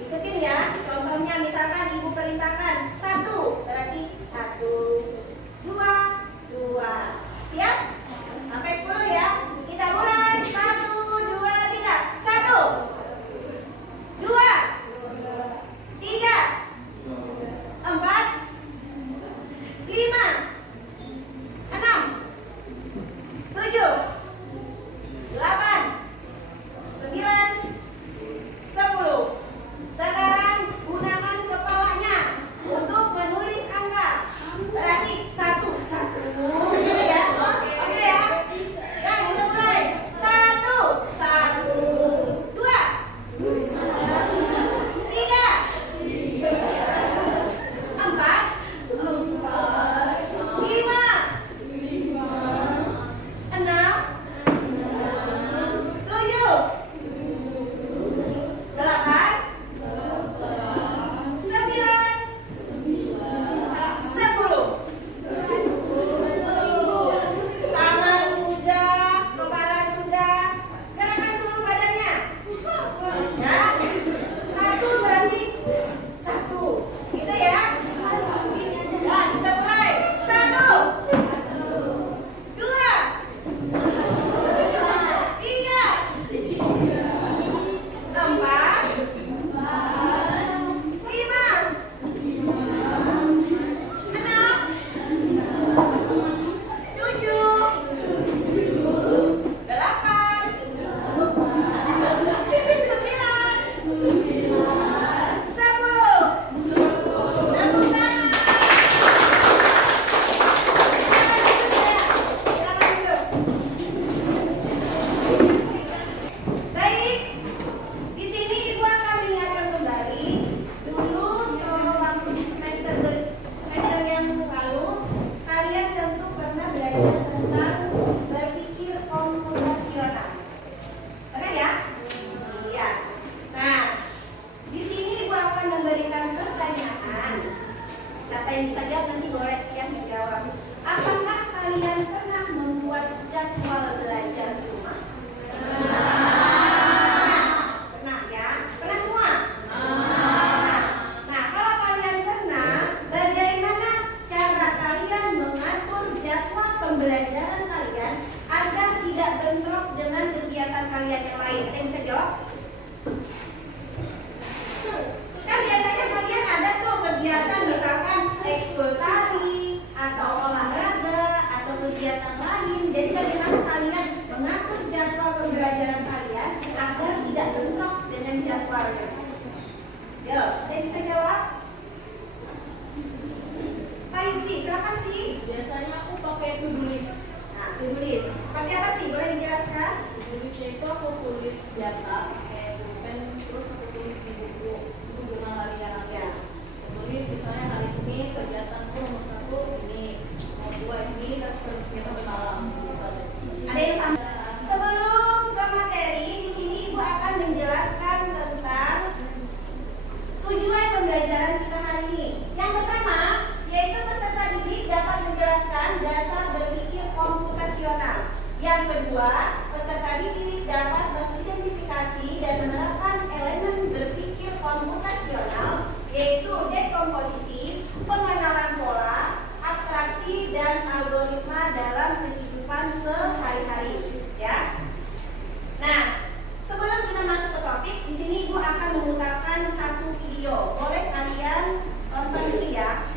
Ikutin ya. Contohnya misalkan ibu perintahkan 1, berarti 1, 2, 2. Siap? Sampai 10 ya. Kita mulai. 1, 2, 3. 1, 2, 3, 4, 5, 6, 7, 8, 9, 10. Sekarang gunakan kepalanya untuk menulis angka. Berarti 1, 1. Gitu ya. Oke ya. Ya, kita mulai. 1, 1, 2, 3, 4, 5, 6, 7, 8, 9, 10. Tangan sudah, kepala sudah, gerakan seluruh badannya. Ya, 1 berarti 1. Gitu ya. Ya, kita mulai. 1, 2, 3, 4, 5, 6, 7, 8, 9, 10. Tepuk tangan. Silakan duduk. Baik, di sini ibu akan mengingatkan kembali dulu waktu di semester yang lalu kalian tentu pernah belajar tentang berpikir komputasional. Benar ya? Iya. Nah, di sini ibu akan memberikan pertanyaan. Siapa yang bisa jawab nanti boleh yang menjawab. Apakah kalian pernah membuat jadwal belajar di rumah? Pernah ya? Pernah semua? Nah, kalau kalian pernah, bagaimana cara kalian mengatur jadwal pembelajaran kalian agar tidak bentrok dengan kegiatan kalian yang lain? Ada yang bisa jawab? Kan biasanya kalian ada tuh kegiatan misalkan ekskul tari atau olahraga atau kegiatan lain. Jadi bagaimana kalian mengatur jadwal pembelajaran kalian agar tidak bentrok dengan jadwalnya? Yo, ada yang bisa jawab? Pak Isi, silakan sih. Biasanya aku pakai to-do list. Nah, tulis. Pakai apa sih? Boleh dijelaskan? To-do listnya itu aku tulis biasa, pakai pulpen, terus aku tulis di buku jurnal harian aku. Ya. Aku tulis misalnya hari Senin kegiatanku nomor 1 ini, nomor 2 ini, dan seterusnya sampai malam. Ada yang sama? Sebelum ke materi, di sini ibu akan menjelaskan tentang tujuan pembelajaran kita hari ini. Yang pertama, yaitu peserta didik dapat menjelaskan dasar berpikir komputasional. Yang kedua, peserta didik dapat mengidentifikasi dan menerapkan elemen berpikir komputasional, yaitu dekomposisi, pengenalan pola, abstraksi, dan algoritma dalam kehidupan sehari-hari. Ya. Nah, sebelum kita masuk ke topik, di sini ibu akan memutarkan satu video. Boleh kalian tonton dulu ya.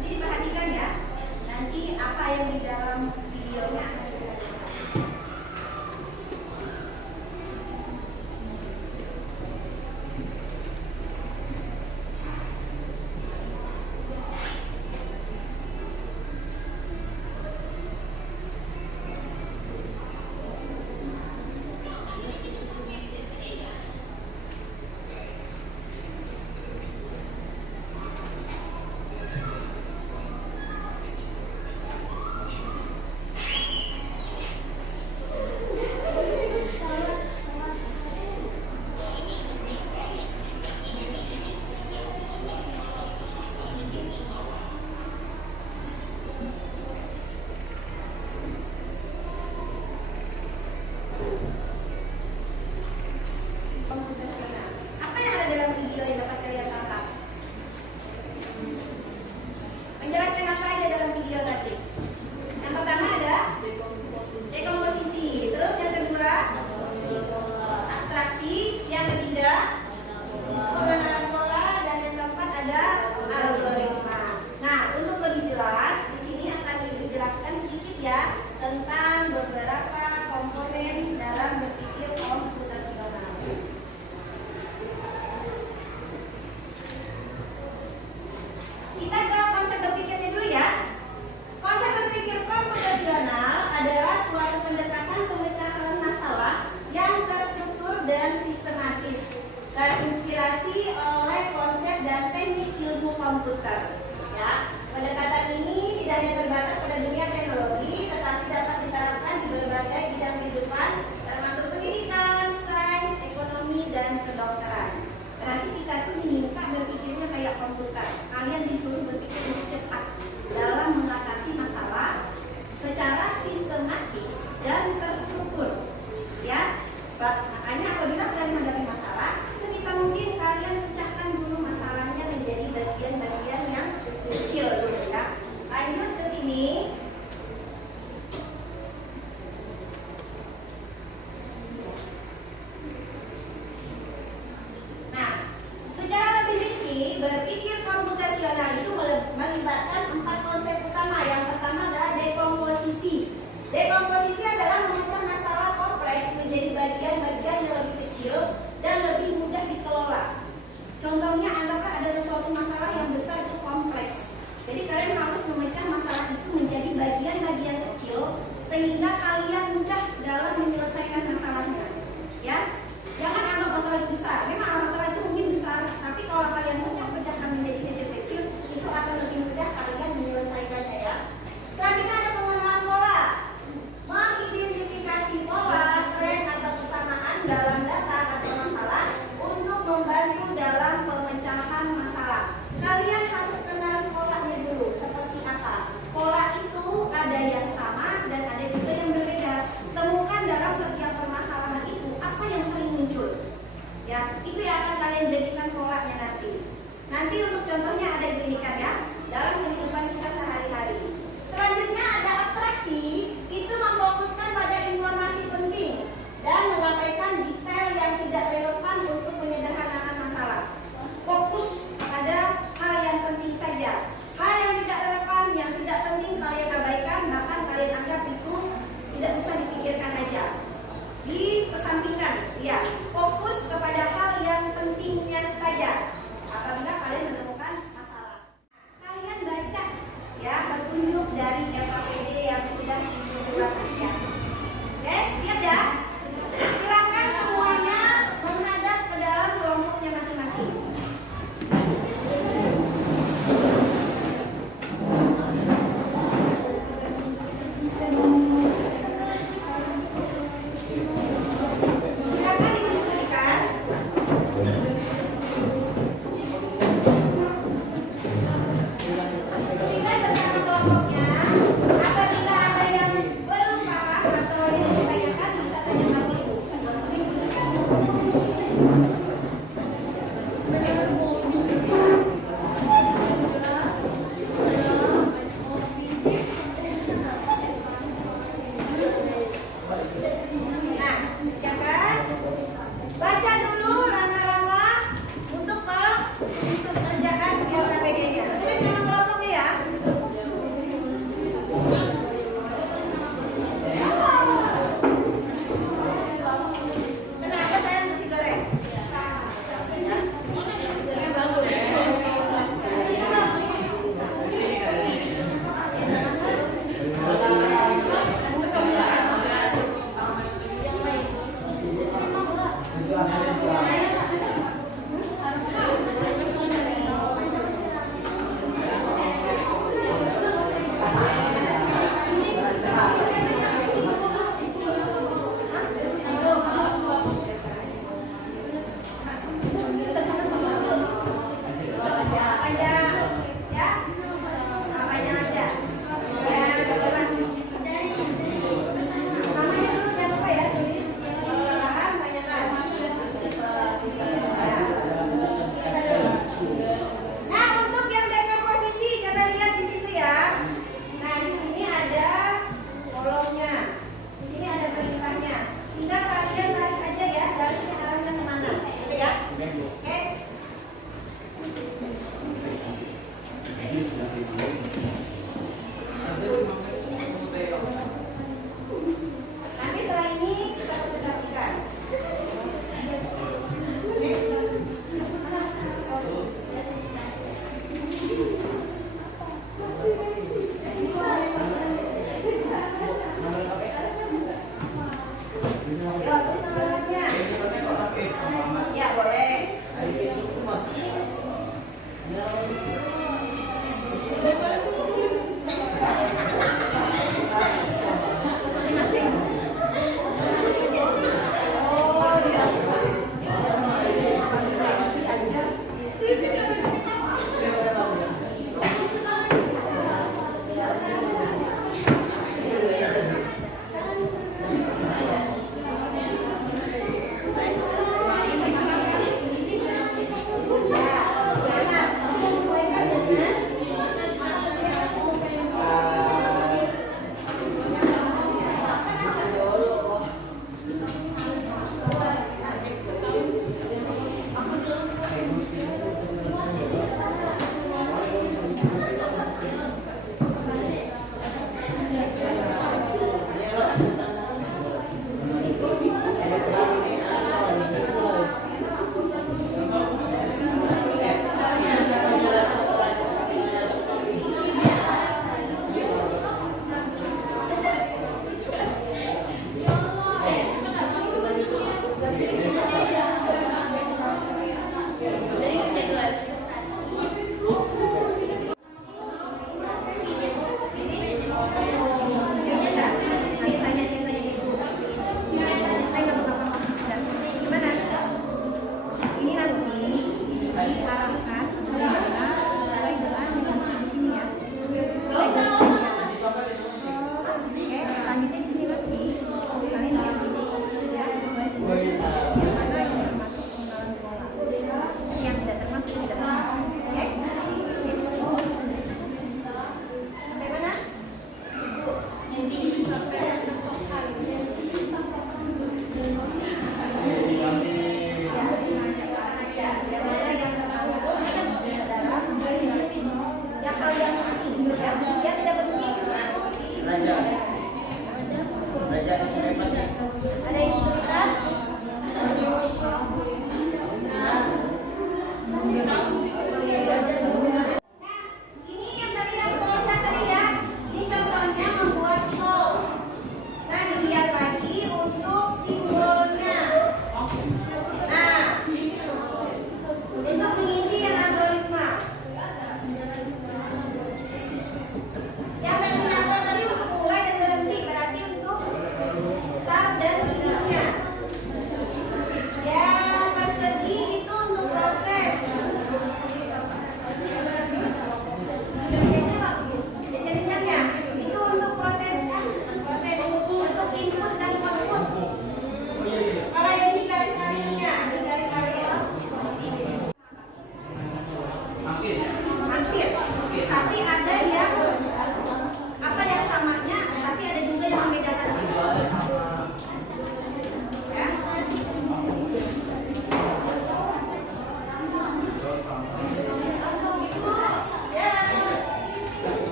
Jadi perhatikan ya. Nanti apa yang di dalam videonya. ya tentang beberapa komponen dalam berpikir komputasional. Kita ke konsep berpikirnya dulu ya. Konsep berpikir komputasional adalah suatu pendekatan pemecahan masalah yang terstruktur dan sistematis, terinspirasi oleh konsep dan teknik ilmu komputer. Ya, pendekatan ini tidak hanya terbatas pada dunia teknologi, tetapi dapat diterapkan di berbagai bidang kehidupan, termasuk pendidikan, sains, ekonomi, dan kedokteran. Berarti kita tuh diminta berpikirnya kayak komputer. Kalian disuruh berpikir lebih cepat dalam mengatasi masalah secara sistematis dan terstruktur. Ya, makanya apabila kalian menghadapi masalah, sebisa mungkin kalian pecahkan dulu masalahnya menjadi bagian-bagian yang kecil dulu ya. Lanjut ke sini.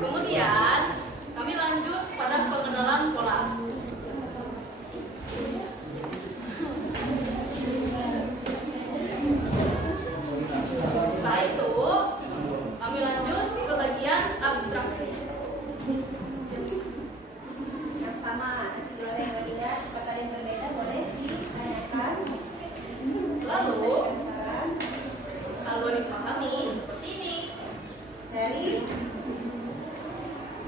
Kemudian kami lanjut pada pengenalan pola. Dari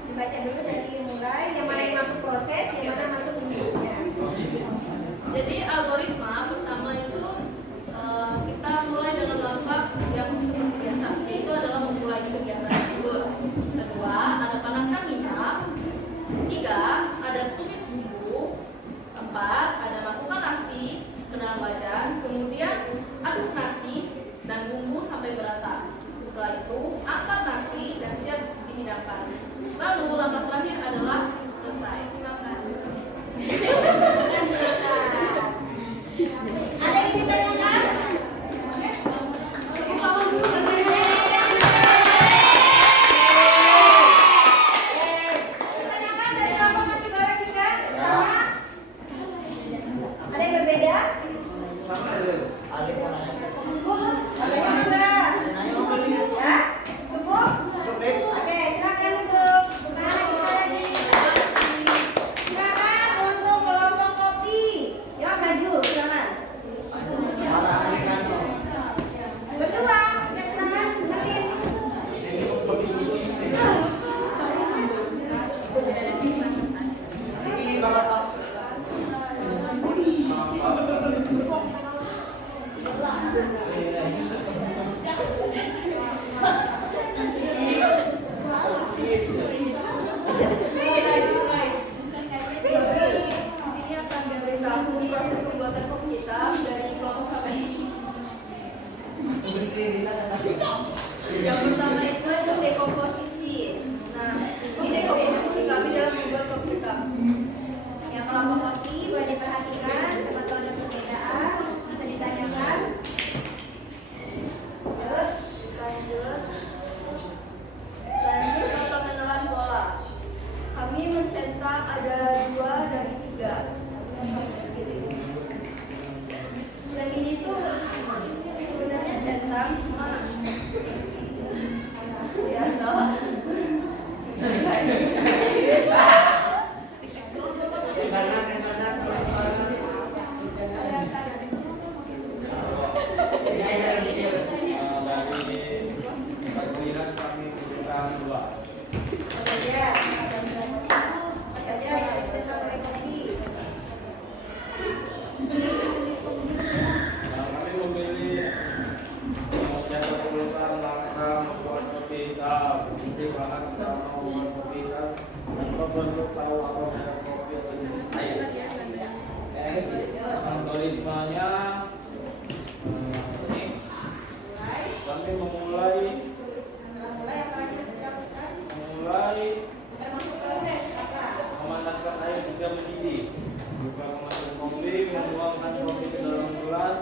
dibaca dulu dari mulai yang mana yang masuk proses, yang mana masuk bentuknya. Jadi algoritma pertama itu kita mulai dengan langkah yang seperti biasa, yaitu adalah memulai kegiatan tersebut. Kedua, ada panaskan minyak. Tiga, ada tumis bumbu. Empat, ada masukkan nasi ke dalam wajan. Kemudian aduk nasi dan bumbu sampai merata. Setelah itu, angkat nasi dan siap dihidangkan. Lalu langkah terakhir adalah selesai. Ada yang ditanyakan? Ditanyakan dari kelompok nasi goreng juga? Sama? Ada yang berbeda? Ada yang enggak? Ya? Cukup? Oke, silakan duduk. Bukan lagi lagi. Silakan untuk kelompok kopi. Ya, maju, silakan. Berdua, ya silakan. Hadir. Ini akan diberitahu proses pembuatan kopi hitam dari kelompok KPI. Yang pertama itu dekomposisi. Nah, ini dekomposisi kami dalam membuat kopi hitam. Yang kelompok kopi boleh diperhatikan, siapa tahu ada perbedaan, bisa ditanyakan. Terus, lanjut. Lanjut ke pengenalan pola. Kami mencetak ada 2 dari 3. Yang ini tuh sebenarnya centang cuma ya toh. Apa saja? Apa saja yang dicetak oleh kopi? Kami memilih mencetak urutan langkah membuat kopi hitam, seperti bahan utama membuat kopi hitam dan pembentuk tahu atau merek kopi atau jenis air. Algoritmanya ini kami memulai Mulai apa lagi yang sedang sekarang? memulai Proses apa? memanaskan air hingga mendidih. Buka memasukkan kopi, menuangkan kopi ke dalam gelas,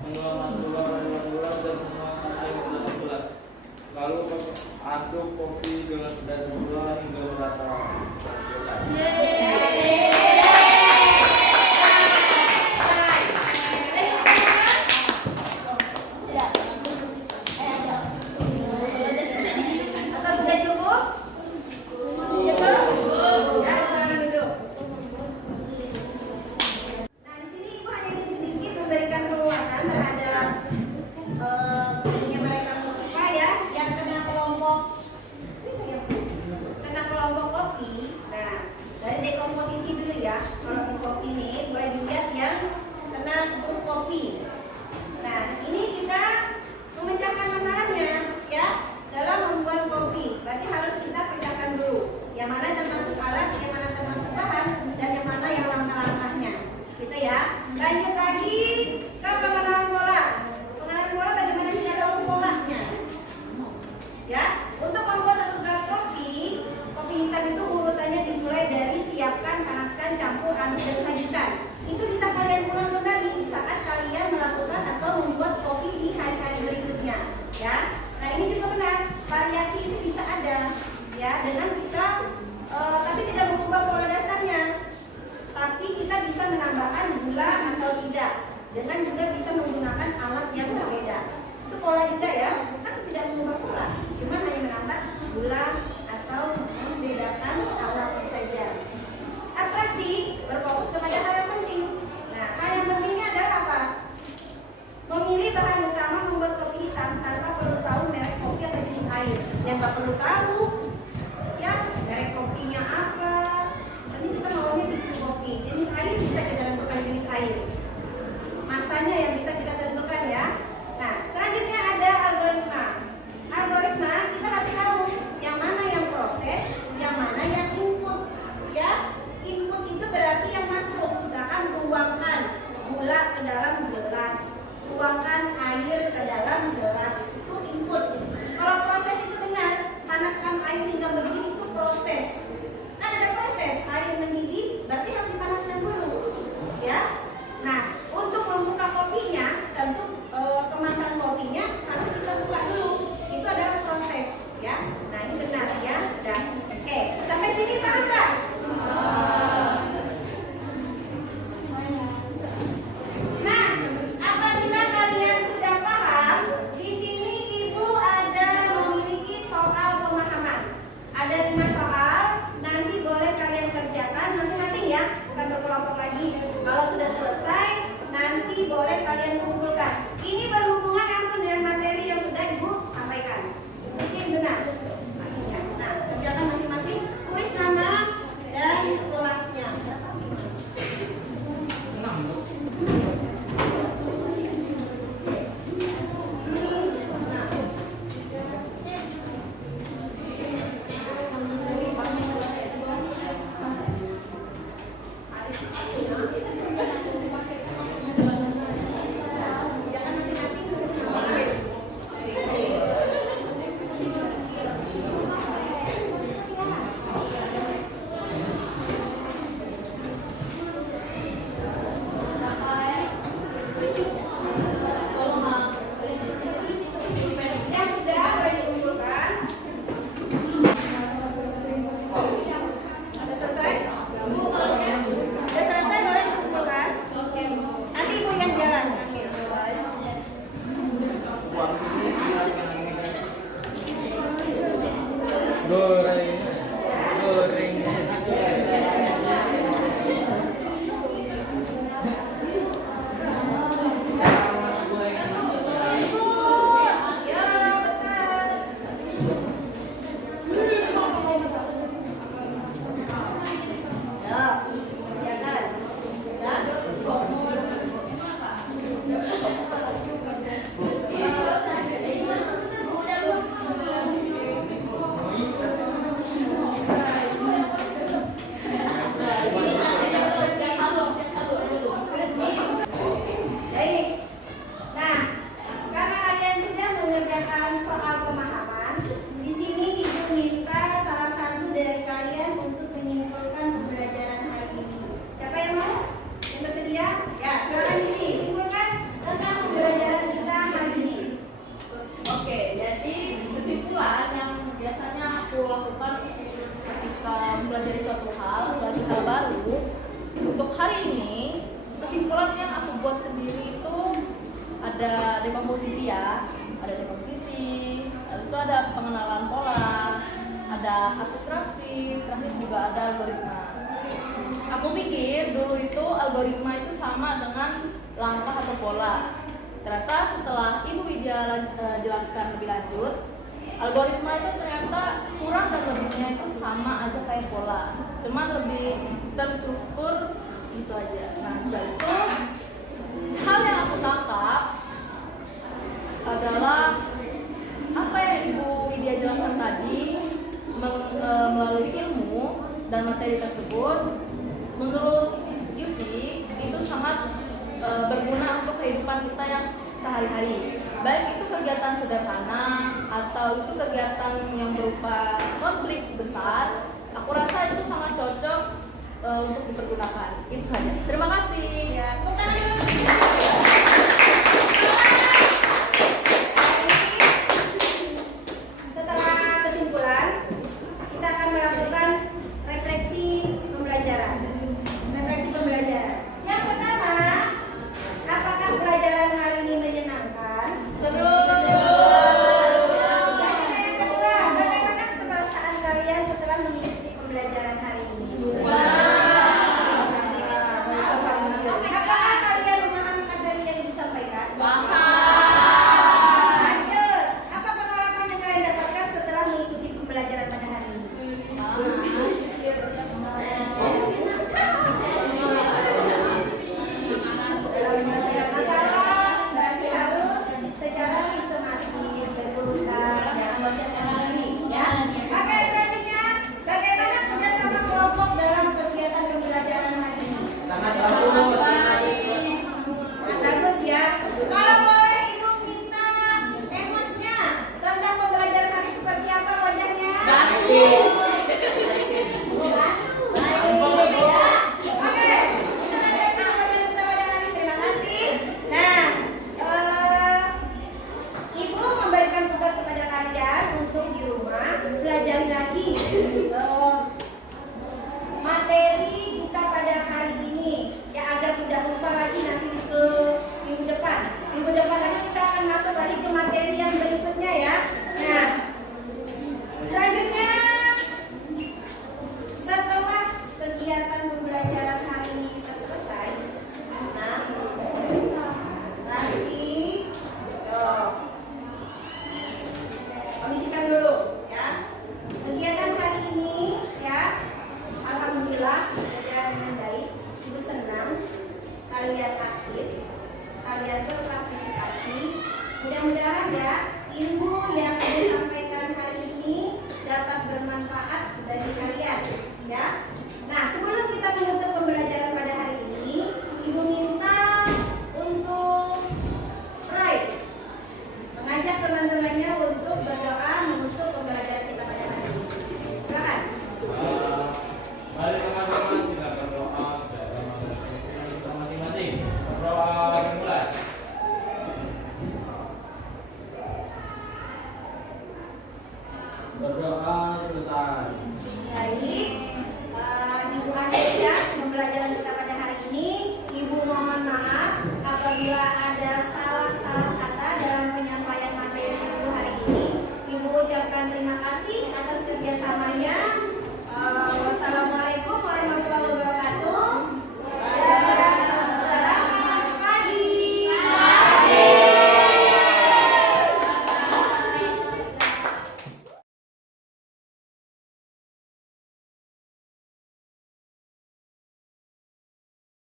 menuangkan gula ke dalam gelas dan menuangkan air ke dalam gelas. Lalu aduk kopi dengan gula hingga merata. Atau sudah cukup? Cukup? Ya, silakan duduk. Nah, di sini Ibu hanya ingin sedikit memberikan penguatan terhadap ininya mereka Mustafa ya, yang kena kelompok kopi. nggak perlu tahu ya merek kopinya apa. Nanti kita maunya bikin kopi jenis air, bisa kita tentukan jenis air, masanya yang bisa kita tentukan ya. Nah selanjutnya ada algoritma. Algoritma kita harus tahu yang mana yang proses, yang mana yang input ya. Input itu berarti yang masuk, misalkan tuangkan gula ke dalam gelas, tuangkan air ke dalam gelas, itu input. Kalau proses itu benar, panaskan air hingga mendidih, itu proses. Kan ada proses, air mendidih berarti harus dipanaskan dulu ya. Nah untuk membuka kopinya tentu kemasan kopinya harus kita buka dulu, itu adalah proses ya. Nah ini benar ya. Udah oke, sampai sini paham nggak? Nah, apabila kalian sudah paham, di sini Ibu ada memiliki soal pemahaman. Ada 5 soal, nanti boleh kalian kerjakan masing-masing ya, bukan berkelompok lagi. Kalau sudah selesai, nanti boleh kalian kumpulkan. Ini berhubungan langsung dengan materi yang sudah Ibu sampaikan. Mungkin benar. Nah, kerjakan masing-masing, tulis nama dan kelasnya. Yang sudah boleh dikumpulkan. Sudah selesai? Sudah selesai boleh dikumpulkan. Nanti Ibu yang jalan. Baik. Nah, karena kalian sudah mengerjakan soal pemahaman, di sini Ibu minta salah satu dari kalian untuk menyimpulkan pembelajaran hari ini. Siapa yang mau? Yang bersedia? Ya, silakan isi. Simpulkan tentang pembelajaran kita hari ini. Oke, jadi kesimpulan yang biasanya aku lakukan ketika mempelajari suatu hal, belajar hal baru, untuk hari ini kesimpulan yang aku buat sendiri itu ada dekomposisi ya, ada dekomposisi, habis itu ada pengenalan pola, ada abstraksi, terakhir juga ada algoritma. Aku pikir dulu itu algoritma itu sama dengan langkah atau pola. Ternyata setelah Ibu Widya jelaskan lebih lanjut, algoritma itu ternyata kurang dan lebihnya itu sama aja kayak pola, cuman lebih terstruktur gitu aja. Nah setelah itu hal yang aku tangkap adalah apa yang Ibu Widya jelaskan tadi melalui ilmu dan materi tersebut. Menurut QC itu sangat berguna untuk kehidupan kita yang sehari-hari, baik itu kegiatan sederhana atau itu kegiatan yang berupa konflik besar. Aku rasa itu sangat cocok untuk dipergunakan. Itu saja. Terima kasih. Ya, tepuk tangan dulu. Setelah kesimpulan, kita akan melakukan refleksi pembelajaran. Refleksi pembelajaran. Yang pertama, apakah pelajaran hari ini menyenangkan? Seru. Yang kedua, bagaimana perasaan kalian setelah mengikuti pembelajaran hari ini? Apakah kalian memahami materi yang disampaikan? Paham. Lanjut, apa pengalaman yang kalian dapatkan setelah mengikuti lagi materi kita pada hari ini ya, agar tidak lupa lagi nanti ke minggu depan. Minggu depan lagi kita akan masuk lagi ke materi yang berikutnya ya. Nah, selanjutnya setelah kegiatan pembelajaran hari ini kita selesai, nah pasti kondisikan dulu ya. Kegiatan hari ini ya, alhamdulillah berjalan dengan baik. Ibu senang kalian aktif, kalian berpartisipasi. Mudah-mudahan ya ilmu yang disampaikan hari ini dapat bermanfaat bagi kalian ya. Nah, sebelum kita menutup pembelajaran pada hari ini, Ibu minta untuk Rai mengajak teman-temannya untuk berdoa menutup pembelajaran kita pada hari ini. Silakan. Mari teman-teman kita berdoa kita masing-masing. Berdoa dimulai. Berdoa selesai. Baik.